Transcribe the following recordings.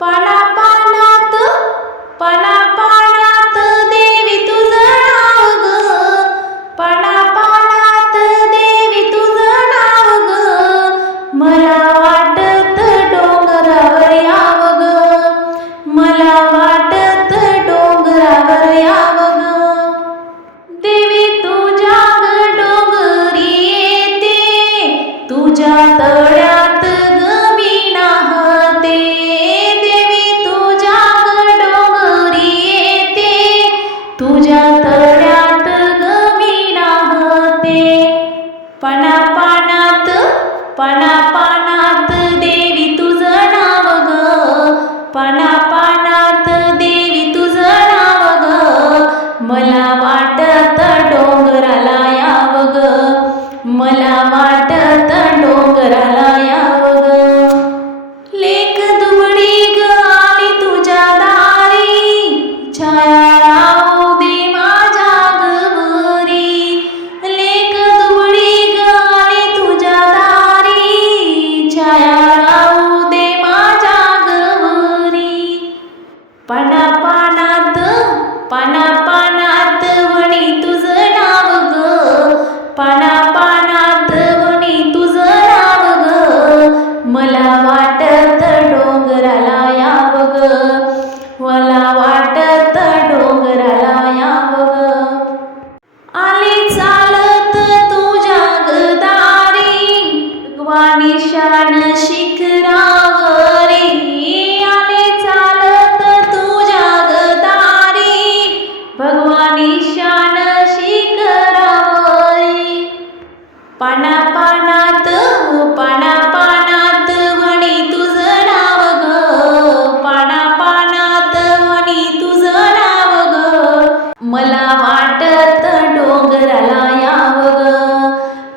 पानापानात पानापानात देवी तुझं नाव ग, पानापानात देवी तुझं नाव ग. मला वाटत डोंगरावर यावं ग, मला वाटत डोंगरावर यावं ग. देवी तुझ्या ग डोंगरी येते, तुझ्या तळ्यात ग मी नाहते. देवी तुझ्या ग डोंगरी येते, तुझ्या तळ्यात ग मी नाहते. पानापानात पानापानात देवी तुझं नाव ग, पानापानात देवी तुझं नाव ग. मला वाटत डोंगराला यावं ग, मला वाटत डोंगराला यावं ग. लेक दुबळी ग आली तुझ्या दारी, छाया राहू दे माझ्या गवरी. लेक दुबळी ग आली तुझ्या दारी, छाया राहू दे माझ्या गवरी. पानापानात पानापानात वणी तुझं नाव ग, पानापानात वणी तुझं नाव ग. मला वाटत डोंगराला यावं ग, मला वाटत डोंगराला यावं ग. आले चालत तुझ्या ग दारी, भगवानी शान शिखरावरी. आले चालत तुझ्या ग दारी, भगवानी शान शिखरावरी. पानापानात पानापानात वणी तुझं नाव ग, पानापानात वणी तुझं नाव ग. मला वाटत डोंगराला यावं ग,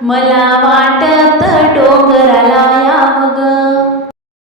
मला वाटत डोंगराला यावं ग.